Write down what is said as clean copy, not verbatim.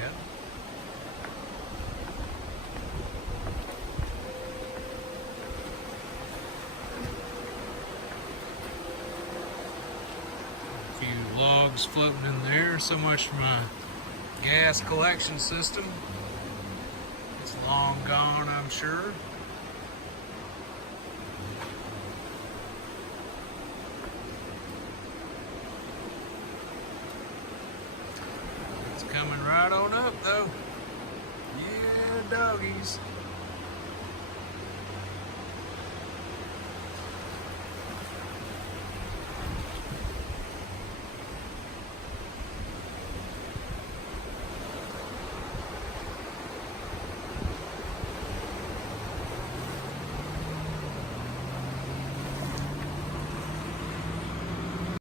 bad. A few logs floating in there. So much for my gas collection system. It's long gone, I'm sure. It's coming right on up though. Yeah, doggies.